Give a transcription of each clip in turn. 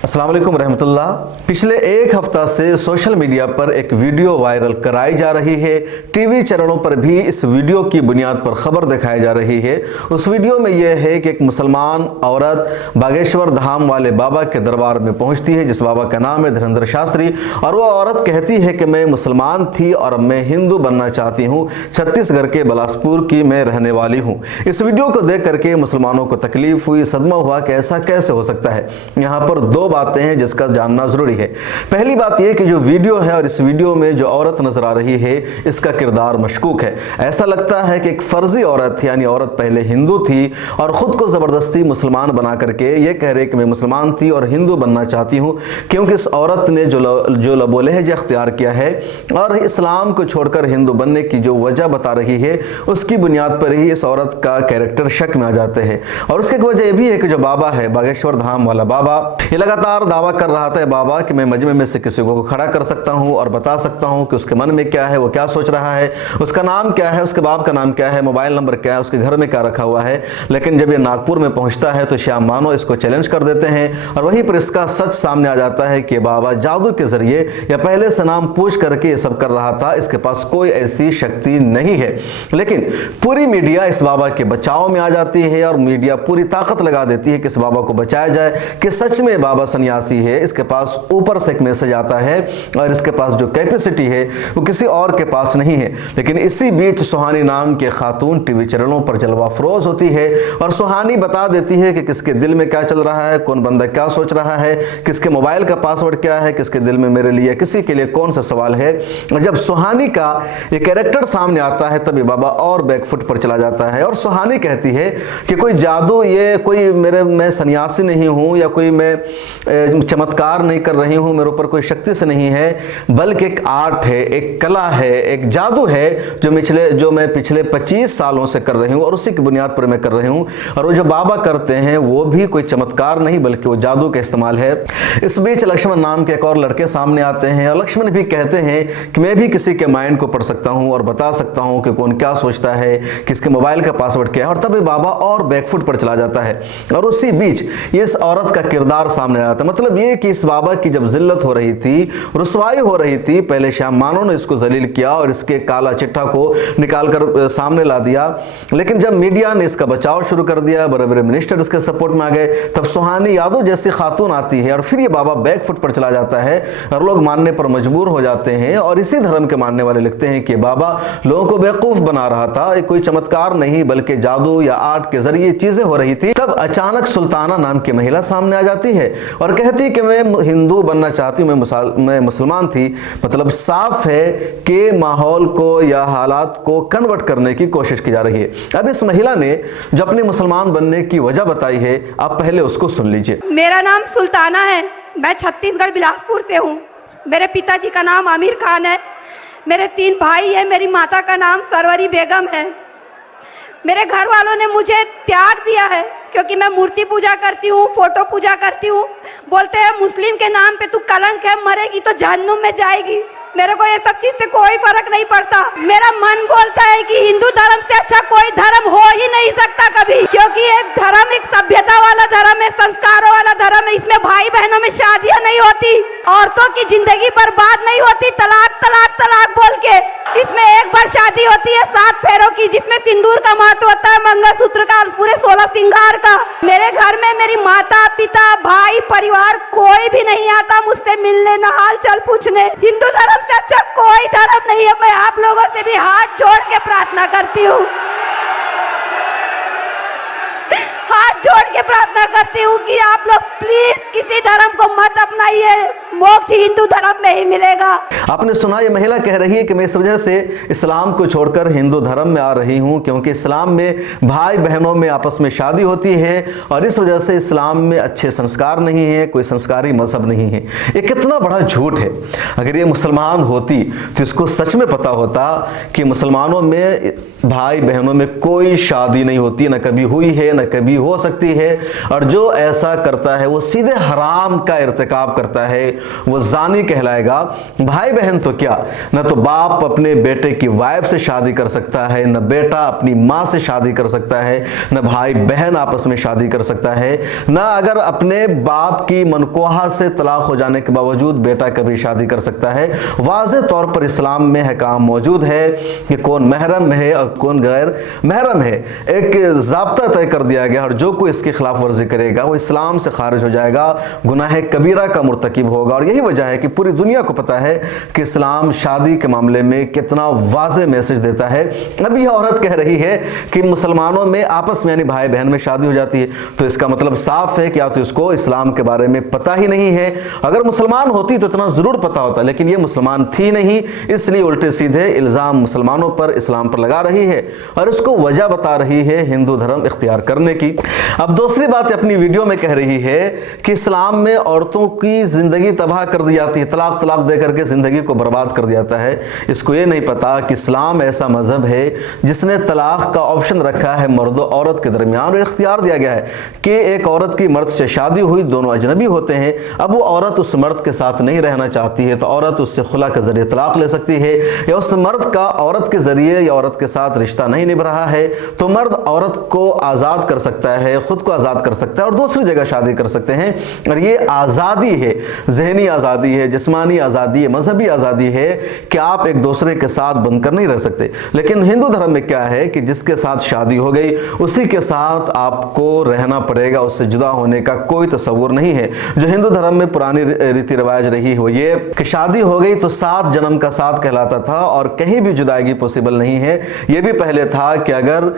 अस्सलाम वालेकुम रहमतुल्लाह। पिछले एक हफ्ता से सोशल मीडिया पर एक वीडियो वायरल कराई जा रही है। टीवी चैनलों पर भी इस वीडियो की बुनियाद पर खबर दिखाई जा रही है। उस वीडियो में यह है कि एक मुसलमान औरत बागेश्वर धाम वाले बाबा के दरबार में पहुंचती है, जिस बाबा का नाम है धीरेंद्र शास्त्री, और वह औरत कहती है कि मैं मुसलमान थी और मैं हिंदू बनना चाहती हूँ, छत्तीसगढ़ के बिलासपुर की मैं रहने वाली हूँ। इस वीडियो को देख करके मुसलमानों को तकलीफ हुई, सदमा हुआ कि ऐसा कैसे हो सकता है। यहाँ पर दो बातें हैं जिसका जानना जरूरी है। पहली बात यह कि जो वीडियो है और इस वीडियो में जो औरत नजर आ रही है, इसका किरदार मशकूक है। ऐसा लगता है कि एक फर्जी औरत, यानी औरत पहले हिंदू थी और खुद को जबरदस्ती मुसलमान बना करके ये कह रहे कि मैं मुसलमान थी और हिंदू बनना चाहती हूँ, क्योंकि इस औरत ने जो लबो लहजा अख्तियार किया है और इस्लाम को छोड़कर हिंदू बनने की जो वजह बता रही है, उसकी बुनियाद पर ही इस औरत का कैरेक्टर शक में आ जाते हैं। और उसकी एक वजह यह भी है कि जो बाबा है, बागेश्वर धाम वाला बाबा, ये लगातार दावा कर रहा था बाबा कि मैं मजमे में से किसी को खड़ा कर सकता हूं और बता सकता हूं कि उसके मन में क्या है, वो क्या सोच रहा है, उसका नाम क्या है, उसके बाप का नाम क्या है, मोबाइल नंबर क्या है, उसके घर में क्या रखा हुआ है। लेकिन जब ये नागपुर में पहुंचता है तो श्याम मानो इसको चैलेंज कर देते हैं और वहीं पर इसका सच सामने आ जाता है कि बाबा जादू के जरिए या पहले से नाम पूछ करके ये सब कर रहा था, इसके पास कोई ऐसी शक्ति नहीं है। लेकिन पूरी मीडिया इस बाबा के बचाव में आ जाती है और मीडिया पूरी ताकत लगा देती है कि इस बाबा को बचाया जाए कि सच में बाबा सन्यासी है, इसके पास ऊपर से एक मैसेज आता है और इसके पास जो कैपेसिटी है वो किसी और के पास नहीं है। लेकिन इसी बीच सुहानी नाम के खातून टीवी चैनलों पर जलवा फरोज होती है और सुहानी बता देती है कि किसके दिल में क्या चल रहा है, कौन बंदा क्या सोच रहा है, किसके मोबाइल का पासवर्ड क्या है, किसके दिल में मेरे लिए किसी के लिए कौन सा सवाल है। और जब सुहानी का ये कैरेक्टर सामने आता है तभी बाबा और बैकफुट पर चला जाता है और सुहानी कहती है कि कोई जादू, ये कोई मैं सन्यासी नहीं हूं या कोई मैं चमत्कार नहीं कर रही हूं, मेरे ऊपर कोई शक्ति से नहीं है, बल्कि एक आर्ट है, एक कला है, एक जादू है जो मैं पिछले 25 सालों से कर रही हूं और उसी की बुनियाद पर मैं कर रही हूं। और वो जो बाबा करते हैं वो भी कोई चमत्कार नहीं बल्कि वो जादू का इस्तेमाल है। इस बीच लक्ष्मण नाम के एक और लड़के सामने आते हैं और लक्ष्मण भी कहते हैं कि मैं भी किसी के माइंड को पढ़ सकता हूं और बता सकता हूं कि कौन क्या सोचता है, किसके मोबाइल का पासवर्ड क्या है। और तभी बाबा और बैकफुट पर चला जाता है और उसी बीच ये इस औरत का किरदार सामने आता है। मतलब ये कि इस बाबा की जब जिल्लत हो रही थी, रुसवाई हो रही थी, पहले श्याम मानो ने इसको जलील किया और इसके काला चिट्ठा को निकालकर सामने ला दिया। लेकिन जब मीडिया ने इसका बचाव शुरू कर दिया, बड़े बड़े मिनिस्टर इसके सपोर्ट में आ गए, तब सुहानी यादव जैसी खातून आती है और फिर ये बाबा बैकफुट पर चला जाता है और लोग मानने पर मजबूर हो जाते हैं। और इसी धर्म के मानने वाले लिखते हैं कि बाबा लोगों को बेवकूफ बना रहा था, ये कोई चमत्कार नहीं बल्कि जादू या आर्ट के जरिए चीजें हो रही थी। तब अचानक सुल्ताना नाम की महिला सामने आ जाती है और कहती कि मैं हिंदू बनना चाहती हूँ, मैं मुसलमान थी। मतलब साफ है कि माहौल को या हालात को कन्वर्ट करने की कोशिश की जा रही है। अब इस महिला ने जो अपने मुसलमान बनने की वजह बताई है, आप पहले उसको सुन लीजिए। मेरा नाम सुल्ताना है, मैं छत्तीसगढ़ बिलासपुर से हूँ। मेरे पिताजी का नाम आमिर खान है, मेरे 3 भाई हैं, मेरी माता का नाम सरवरी बेगम है। मेरे घर वालों ने मुझे त्याग दिया है क्योंकि मैं मूर्ति पूजा करती हूँ, फोटो पूजा करती हूँ। बोलते हैं मुस्लिम के नाम पे तू कलंक है, मरेगी तो जहन्नुम में जाएगी। मेरे को ये सब चीज से कोई फर्क नहीं पड़ता। मेरा मन बोलता है कि हिंदू धर्म से अच्छा कोई धर्म हो ही नहीं सकता कभी, क्योंकि एक धर्म एक सभ्यता वाला धर्म है, संस्कारों वाला धर्म है। इसमें भाई बहनों में शादियां नहीं होती, औरतों की जिंदगी बर्बाद नहीं होती तलाक तलाक तलाक बोल के। इसमें एक बार शादी होती है 7 फेरों की, जिसमें सिंदूर का महत्व होता है, मंगलसूत्र का, पूरे 16 श्रृंगार का। मेरे घर में मेरी माता पिता भाई परिवार कोई भी नहीं आता मुझसे मिलने, न हाल चाल पूछने। हिंदू धर्म से अच्छा कोई धर्म नहीं है। मैं आप लोगों से भी हाथ जोड़ के प्रार्थना करती हूँ, हाथ जोड़ के प्रार्थना करती हूँ कि आप लोग प्लीज किसी धर्म को मत अपनाइए, मोक्ष हिंदू धर्म में ही मिलेगा। आपने सुना, ये महिला कह रही है कि मैं इस वजह से इस्लाम को छोड़कर हिंदू धर्म में आ रही हूं क्योंकि इस्लाम में भाई बहनों में आपस में शादी होती है और इस वजह से इस्लाम में अच्छे संस्कार नहीं है, कोई संस्कारी मजहब नहीं है। ये कितना बड़ा झूठ है। अगर ये मुसलमान होती तो इसको सच में पता होता कि मुसलमानों में भाई बहनों में कोई शादी नहीं होती, न कभी हुई है न कभी हो सकती है। और जो ऐसा करता है वो सीधे हराम का इर्तिकाब करता है, वो जानी कहलाएगा। भाई बहन तो क्या, न तो बाप अपने बेटे की वाइफ से शादी कर सकता है, न बेटा अपनी माँ से शादी कर सकता है, न भाई बहन आपस में शादी कर सकता है, न अगर अपने बाप की मनकोहा से तलाक हो जाने के बावजूद बेटा कभी शादी कर सकता है। वाज़े तौर पर इस्लाम में अहकाम मौजूद है कि कौन महरम है और कौन गैर महरम है। एक ज़ाब्ता तय कर दिया गया और जो कोई इसकी खिलाफ वर्जी करेगा वो इस्लाम से खारिज हो जाएगा, गुनाह कबीरा का मुर्तकिब होगा। और यही वजह है कि पूरी दुनिया को पता है कि इस्लाम शादी के मामले में कितना वाज़े मैसेज देता है। अब यह औरत कह रही है कि मुसलमानों में आपस में यानी भाई बहन में शादी हो जाती है, तो इसका मतलब साफ है कि या तो इसको इस्लाम के बारे में पता ही नहीं है। अगर मुसलमान होती तो इतना ज़रूर पता होता, लेकिन ये मुसलमान थी नहीं, इसलिए उल्टे सीधे इल्ज़ाम मुसलमानों पर, इस्लाम पर लगा रही है और उसको वजह बता रही है हिंदू धर्म इख्तियार करने की। अब दूसरी बात अपनी वीडियो में कह रही है कि इस्लाम में औरतों की ज़िंदगी तबाह कर दी जाती है, तलाक तलाक दे करके ज़िंदगी को बर्बाद कर दिया जाता है। इसको ये नहीं पता कि इस्लाम ऐसा मज़हब है जिसने तलाक का ऑप्शन रखा है मर्द और औरत के दरमियान, और इख्तियार दिया गया है कि एक औरत की मर्द से शादी हुई, दोनों अजनबी होते हैं, अब वो औरत उस मर्द के साथ नहीं रहना चाहती है तो औरत उससे खुला के ज़रिए तलाक ले सकती है, या उस मर्द का औरत के ज़रिए या औरत के साथ रिश्ता नहीं निभ रहा है तो मर्द औरत को आज़ाद कर सकता है, खुद को आज़ाद कर सकता है और दूसरी जगह शादी कर सकते हैं। और ये आज़ादी है, जहनी आज़ादी है, जिस्मानी आज़ादी है, मजहबी आज़ादी है कि आप एक दूसरे के साथ बनकर नहीं रह सकते। लेकिन हिंदू धर्म में क्या है कि जिसके साथ शादी हो गई उसी के साथ आपको रहना पड़ेगा, उससे जुदा होने का कोई तस्वुर नहीं है। जो हिंदू धर्म में पुरानी रीति रिवाज रही हो ये कि शादी हो गई तो 7 जन्म का साथ कहलाता था और कहीं भी जुदाई पॉसिबल नहीं है। यह भी पहले था कि अगर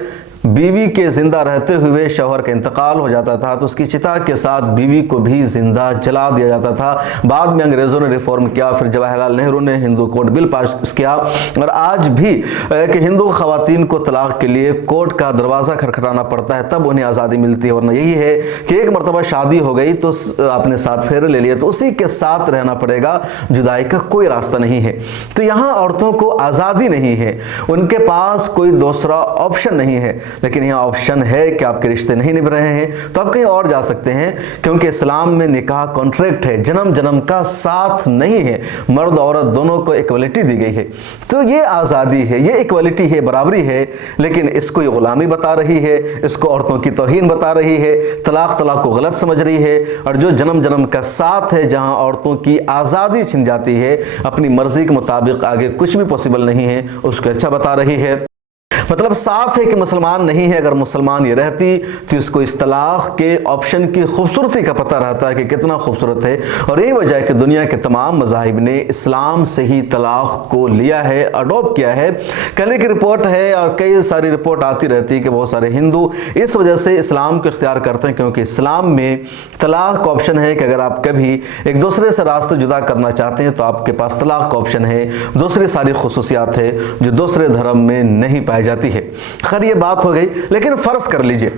बीवी के जिंदा रहते हुए शौहर का इंतकाल हो जाता था तो उसकी चिता के साथ बीवी को भी जिंदा जला दिया जाता था। बाद में अंग्रेज़ों ने रिफॉर्म किया, फिर जवाहरलाल नेहरू ने हिंदू कोड बिल पास किया और आज भी कि हिंदू खवातीन को तलाक के लिए कोर्ट का दरवाज़ा खटखटाना पड़ता है तब उन्हें आज़ादी मिलती है। वरना यही है कि एक मरतबा शादी हो गई तो आपने 7 फेरे ले लिए तो उसी के साथ रहना पड़ेगा, जुदाई का कोई रास्ता नहीं है। तो यहाँ औरतों को आज़ादी नहीं है, उनके पास कोई दूसरा ऑप्शन नहीं है। लेकिन यहाँ ऑप्शन है कि आपके रिश्ते नहीं निभ रहे हैं तो आप कहीं और जा सकते हैं, क्योंकि इस्लाम में निकाह कॉन्ट्रैक्ट है, जन्म जन्म का साथ नहीं है, मर्द औरत दोनों को इक्वलिटी दी गई है। तो ये आज़ादी है, ये इक्वलिटी है, बराबरी है, लेकिन इसको ये गुलामी बता रही है, इसको औरतों की तौहीन बता रही है, तलाक को गलत समझ रही है। और जो जन्म जन्म का साथ है, जहाँ औरतों की आज़ादी छिन जाती है, अपनी मर्जी के मुताबिक आगे कुछ भी पॉसिबल नहीं है, उसको अच्छा बता रही है। मतलब साफ है कि मुसलमान नहीं है। अगर मुसलमान ये रहती तो इसको इस तलाक के ऑप्शन की खूबसूरती का पता रहता है कि कितना खूबसूरत है। और यही वजह है कि दुनिया के तमाम मज़ाहिब ने इस्लाम से ही तलाक को लिया है, अडॉप्ट किया है। कल की रिपोर्ट है और कई सारी रिपोर्ट आती रहती है कि बहुत सारे हिंदू इस वजह से इस्लाम को इख्तियार करते हैं क्योंकि इस्लाम में तलाक का ऑप्शन है कि अगर आप कभी एक दूसरे से रास्ते जुदा करना चाहते हैं तो आपके पास तलाक का ऑप्शन है। दूसरी सारी खुसूसियात है जो दूसरे धर्म में नहीं पाई जाती है। खैर ये बात हो गई, लेकिन फर्ज कर लीजिए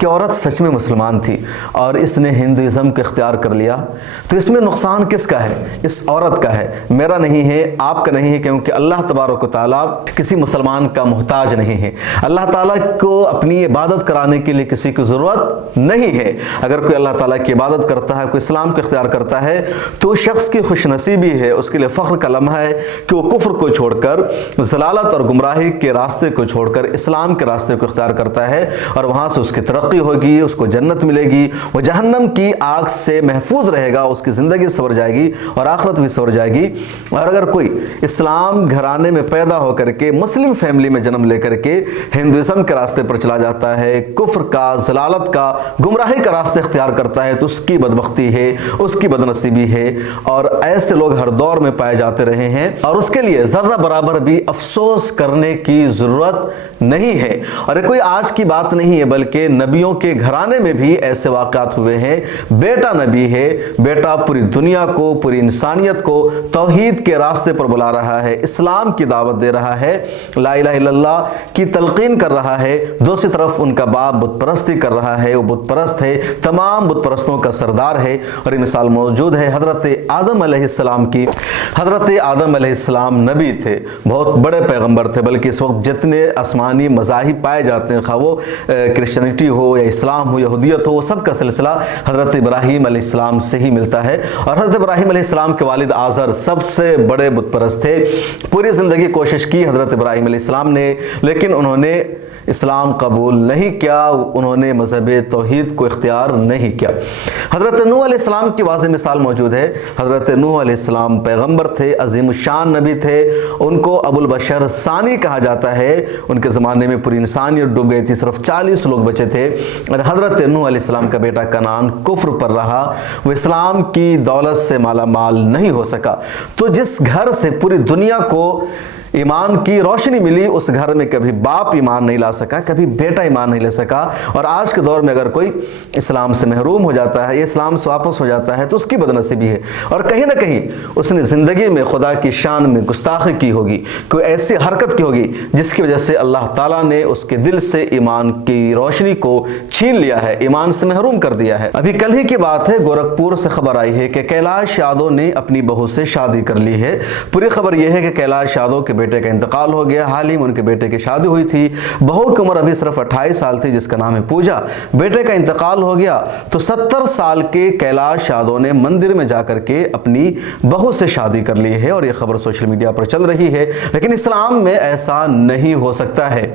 कि औरत सच में मुसलमान थी और इसने हिंदुइज्म को इख्तियार कर लिया, तो इसमें नुकसान किसका है? इस औरत का है, मेरा नहीं है, आपका नहीं है, क्योंकि अल्लाह तबारक व तआला किसी मुसलमान का मोहताज नहीं है। अल्लाह ताला को अपनी इबादत कराने के लिए किसी की ज़रूरत नहीं है। अगर कोई अल्लाह ताला की इबादत करता है, कोई इस्लाम को इख्तियार करता है तो उस शख्स की खुशनसीबी है, उसके लिए फ़ख्र का लम्हा है कि वो कुफ्र को छोड़कर, ज़लालत और गुमराही के रास्ते को छोड़कर इस्लाम के रास्ते को इख्तियार करता है और वहाँ से उसकी तरक्की होगी, उसको जन्नत मिलेगी, वो जहन्नम की आग से महफूज रहेगा, उसकी ज़िंदगी सवर जाएगी और आखिरत भी सवर जाएगी। और अगर कोई इस्लाम घराने में पैदा होकर के, मुस्लिम फैमिली में जन्म लेकर के हिंदुइज्म के रास्ते पर चला जाता है, कुफ्र का, ज़लालत का, गुमराही का रास्ता इख्तियार करता है, तो उसकी बदबख्ती है, उसकी बदनसीबी है। और ऐसे लोग हर दौर में पाए जाते रहे हैं और उसके लिए ज़र्रा बराबर भी अफसोस करने की ज़रूरत नहीं है। और कोई आज की बात नहीं है, बल्कि नबियों के घराने में भी ऐसे वाक़ात हुए हैं। बेटा नबी है, बेटा पूरी दुनिया को, पूरी इंसानियत को तौहीद के रास्ते पर बुला रहा है, इस्लाम की दावत दे रहा है, ला इलाहा इल्लल्लाह की तलकीन कर रहा है। दूसरी तरफ उनका बाप बुत परस्ती कर रहा है, वो बुत परस्त है, तमाम बुत परस्तों का सरदार है। और ये मिसाल मौजूद है हज़रत आदम अलैहिस्सलाम की। हज़रत आदम अलैहिस्सलाम नबी थे, बहुत बड़े पैगम्बर थे, बल्कि इस वक्त जितने आसमानी मज़ाहिब पाए जाते हैं, खा वो क्रिश्चियनिटी हो हो या इस्लाम हो, यहूदियत हो, सब का सिलसिला हज़रत इब्राहीम अलैहिस्सलाम से ही मिलता है। और हज़रत इब्राहीम अलैहिस्सलाम के वालिद आज़र सबसे बड़े बुत परस्त थे। पूरी ज़िंदगी कोशिश की हज़रत इब्राहीम अलैहिस्सलाम ने, लेकिन उन्होंने इस्लाम कबूल नहीं किया, उन्होंने मज़हब तौहीद को इख्तियार नहीं किया। हज़रत नूह अलैहिस्सलाम की वाज़ेह मिसाल मौजूद है। हज़रत नूह अलैहिस्सलाम पैगंबर थे, अज़ीम शान नबी थे, उनको अबुल बशर सानी कहा जाता है। उनके ज़माने में पूरी इंसानियत डूब गई थी, सिर्फ 40 लोग बचे थे। और हज़रत नूह अलैहिस्सलाम का बेटा कनान कुफ्र पर रहा, वो इस्लाम की दौलत से माला माल नहीं हो सका। तो जिस घर से पूरी दुनिया को ईमान की रोशनी मिली, उस घर में कभी बाप ईमान नहीं ला सका, कभी बेटा ईमान नहीं ले सका। और आज के दौर में अगर कोई इस्लाम से महरूम हो जाता है, ये इस्लाम से वापस हो जाता है, तो उसकी बदनसीबी है। और कहीं ना कहीं उसने ज़िंदगी में खुदा की शान में गुस्ताखी की होगी, कोई ऐसी हरकत की होगी जिसकी वजह से अल्लाह ताला ने उसके दिल से ईमान की रोशनी को छीन लिया है, ईमान से महरूम कर दिया है। अभी कल ही की बात है, गोरखपुर से खबर आई है कि कैलाश यादव ने अपनी बहू से शादी कर ली है। पूरी खबर यह है कि कैलाश यादव के बेटे का इंतकाल हो गया। हाल ही में उनके बेटे की शादी हुई थी। बहू की उम्र अभी सिर्फ 28 साल थी, जिसका नाम है पूजा। बेटे का इंतकाल हो गया तो 70 साल के कैलाश यादव ने मंदिर में जाकर के अपनी बहू से शादी कर ली है। और यह खबर सोशल मीडिया पर चल रही है। लेकिन इस्लाम में ऐसा नहीं हो सकता है।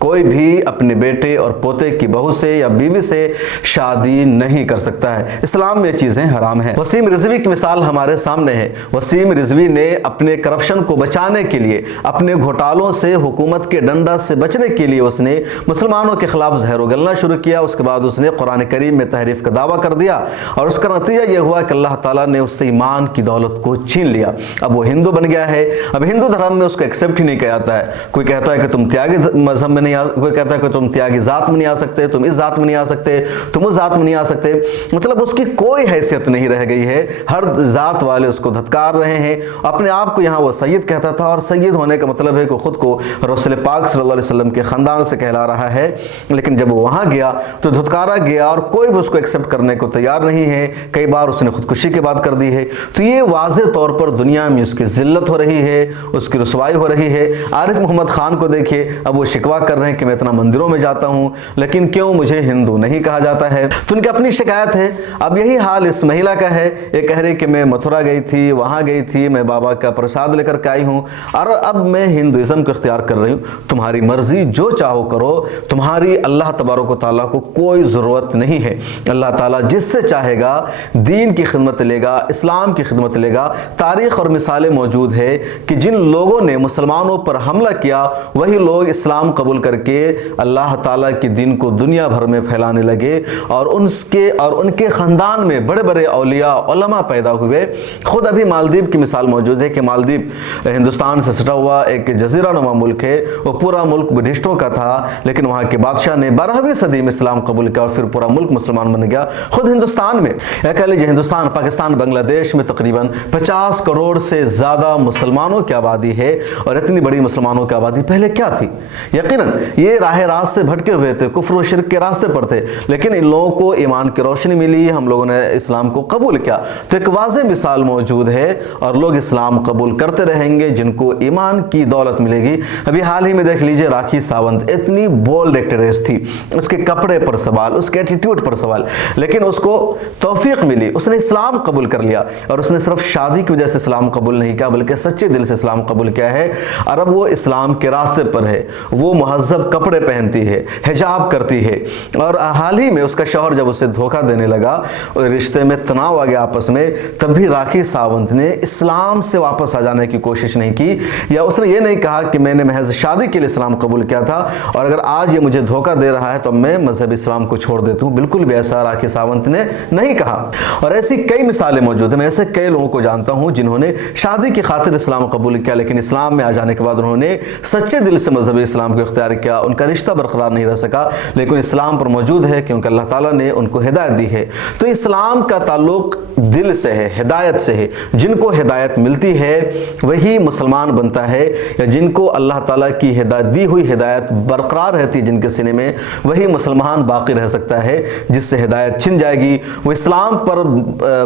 कोई भी अपने बेटे और पोते की बहू से या बीवी से शादी नहीं कर सकता है। इस्लाम में चीजें हराम हैं। वसीम रिजवी की मिसाल हमारे सामने है। वसीम रिजवी ने अपने करप्शन को बचाने के लिए, अपने घोटालों से, हुकूमत के डंडा से बचने के लिए उसने मुसलमानों के खिलाफ जहर उगलना शुरू किया। उसके बाद उसने कुरान करीम में तहरीफ का दावा कर दिया और उसका नतीजा यह हुआ कि अल्लाह ताला ने उससे ईमान की दौलत को छीन लिया। अब वो हिंदू बन गया है। अब हिंदू धर्म में उसको एक्सेप्ट ही नहीं किया जाता है। कोई कहता है कि तुम त्यागी मजहब में नहीं आ, कोई कहता है कि तुम त्यागी जात में नहीं आ सकते, तुम इस जात में नहीं आ सकते, तुम उस जात में नहीं आ सकते। मतलब उसकी कोई हैसियत नहीं रह गई है। हर जात वाले उसको धत्कार रहे हैं। अपने आप को यहाँ वो सैयद कहता था और सैयद होने का मतलब है कि खुद को रसूल पाक सल्लल्लाहु अलैहि वसल्लम के ख़ानदान से कहला रहा है। लेकिन जब वो वहाँ गया तो धुतकारा गया और कोई भी उसको एक्सेप्ट करने को तैयार नहीं है। कई बार उसने खुदकुशी की बात कर दी है। तो ये वाज़े तौर पर दुनिया में उसकी ज़िल्लत हो रही है, उसकी रुसवाई हो रही है। आरिफ मोहम्मद खान को देखिए, अब वो शिकवा कर रहे हैं कि मैं इतना मंदिरों में जाता हूँ, लेकिन क्यों मुझे हिंदू नहीं कहा जाता है। तो उनकी अपनी शिकायत है। अब यही हाल इस महिला का है। ये कह रही कि मैं मथुरा गई थी, वहाँ गई थी, मैं बाबा का प्रसाद लेकर के आई हूँ और अब मैं हिंदुइज्म को इख्तियार कर रही हूँ। तुम्हारी मर्जी, जो चाहो करो, तुम्हारी अल्लाह तबारक व तआला को कोई ज़रूरत नहीं है। अल्लाह ताला जिससे चाहेगा दीन की खिदमत लेगा, इस्लाम की खिदमत लेगा। तारीख़ और मिसालें मौजूद है कि जिन लोगों ने मुसलमानों पर हमला किया वही लोग इस्लाम कबूल करके अल्लाह ताला की दीन को दुनिया भर में फैलाने लगे और उनके ख़ानदान में बड़े बड़े औलिया उलमा पैदा हुए। खुद अभी मालदीव की मिसाल मौजूद है कि मालदीव हिंदुस्तान से सटा हुआ एक जजीरा नुमा मुल्क है। वो पूरा मुल्क बुद्धिस्टों का था, लेकिन वहाँ के बादशाह ने 12वीं सदी में इस्लाम कबूल किया और फिर पूरा मुल्क मुसलमान बन गया। खुद हिंदुस्तान में, कह लीजिए हिंदुस्तान, पाकिस्तान, बांग्लादेश में तकरीबन 50 करोड़ से ज़्यादा मुसलमानों की आबादी है। और इतनी बड़ी मुसलमानों की आबादी पहले क्या थी? यकीनन ये राह रास्त से भटके हुए थे, कुफ्र व शिर्क के रास्ते पर थे, लेकिन इन लोगों को ईमान की रोशनी मिली, हम लोगों ने इस्लाम को कबूल किया। तो एक वाज़ेह मिसाल मौजूद है और लोग इस्लाम कबूल करते रहेंगे जिनको ईमान की दौलत मिलेगी। अभी हाल ही में देख लीजिए राखी सावंत, इतनी बोल्ड एक्ट्रेस थी, उसके कपड़े पर सवाल, उसके एटीट्यूड पर सवाल, लेकिन उसको तौफीक मिली, उसने इस्लाम कबूल कर लिया। और उसने सिर्फ शादी की वजह से इस्लाम कबूल नहीं किया, बल्कि सच्चे दिल से इस्लाम कबूल किया है। और अब वो इस्लाम के रास्ते पर है, वो महज़ब कपड़े पहनती है, हिजाब करती है। और हाल ही में उसका शौहर जब उसे धोखा देने लगा और रिश्ते में तनाव आ गया आपस में, तब भी राखी सावंत ने इस्लाम से वापस आ जाने की कोशिश नहीं की, या उसने ये नहीं कहा कि मैंने महज शादी के लिए इस्लाम कबूल किया था और अगर आज ये मुझे धोखा दे रहा है तो मैं मजहब इस्लाम को छोड़ देता हूँ। बिल्कुल भी ऐसा राखी सावंत ने नहीं कहा। और ऐसी कई मिसालें मौजूद हैं। मैं ऐसे कई लोगों को जानता हूँ जिन्होंने शादी की खातिर इस्लाम कबूल किया, लेकिन इस्लाम में आ जाने के बाद उन्होंने सच्चे दिल से मजहब इस्लाम को इख्तियार किया। उनका रिश्ता बरकरार नहीं रह सका, लेकिन इस्लाम पर मौजूद है क्योंकि अल्लाह ताला ने उनको हिदायत दी है। तो इस्लाम का ताल्लुक दिल से है, हिदायत से है। जिनको हिदायत मिलती है वही मुसलमान बनता है, या जिनको अल्लाह ताला की हिदायत दी हुई हिदायत बरकरार रहती है जिनके सीने में, वही मुसलमान बाकी रह सकता है। जिससे हिदायत छिन जाएगी वो इस्लाम पर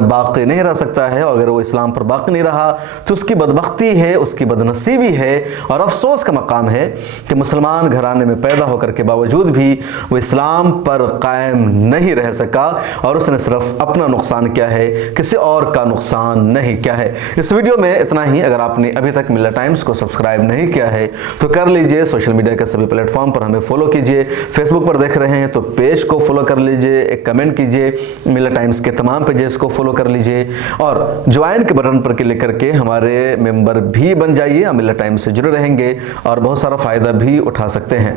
बाकी नहीं रह सकता है, और अगर वो इस्लाम पर बाकी नहीं रहा तो उसकी बदबख्ती है, उसकी बदनसीबी है और अफसोस का मकाम है कि मुसलमान घराने में पैदा होकर के बावजूद भी वो इस्लाम पर कायम नहीं रह सका, और उसने सिर्फ अपना नुकसान किया है, किसी और का नुकसान नहीं किया है। इस वीडियो में इतना ही। अगर आपने अभी तक मिल्लत टाइम्स को सब्सक्राइब नहीं किया है तो कर लीजिए। सोशल मीडिया के सभी प्लेटफॉर्म पर हमें फॉलो कीजिए। फेसबुक पर देख रहे हैं तो पेज को फॉलो कर लीजिए, एक कमेंट कीजिए, मिल्लत टाइम्स के तमाम पेजेस को फॉलो कर लीजिए, और ज्वाइन के बटन पर क्लिक करके हमारे मेंबर भी बन जाइए। मिल्लत टाइम्स से जुड़े रहेंगे और बहुत सारा फ़ायदा भी उठा सकते हैं।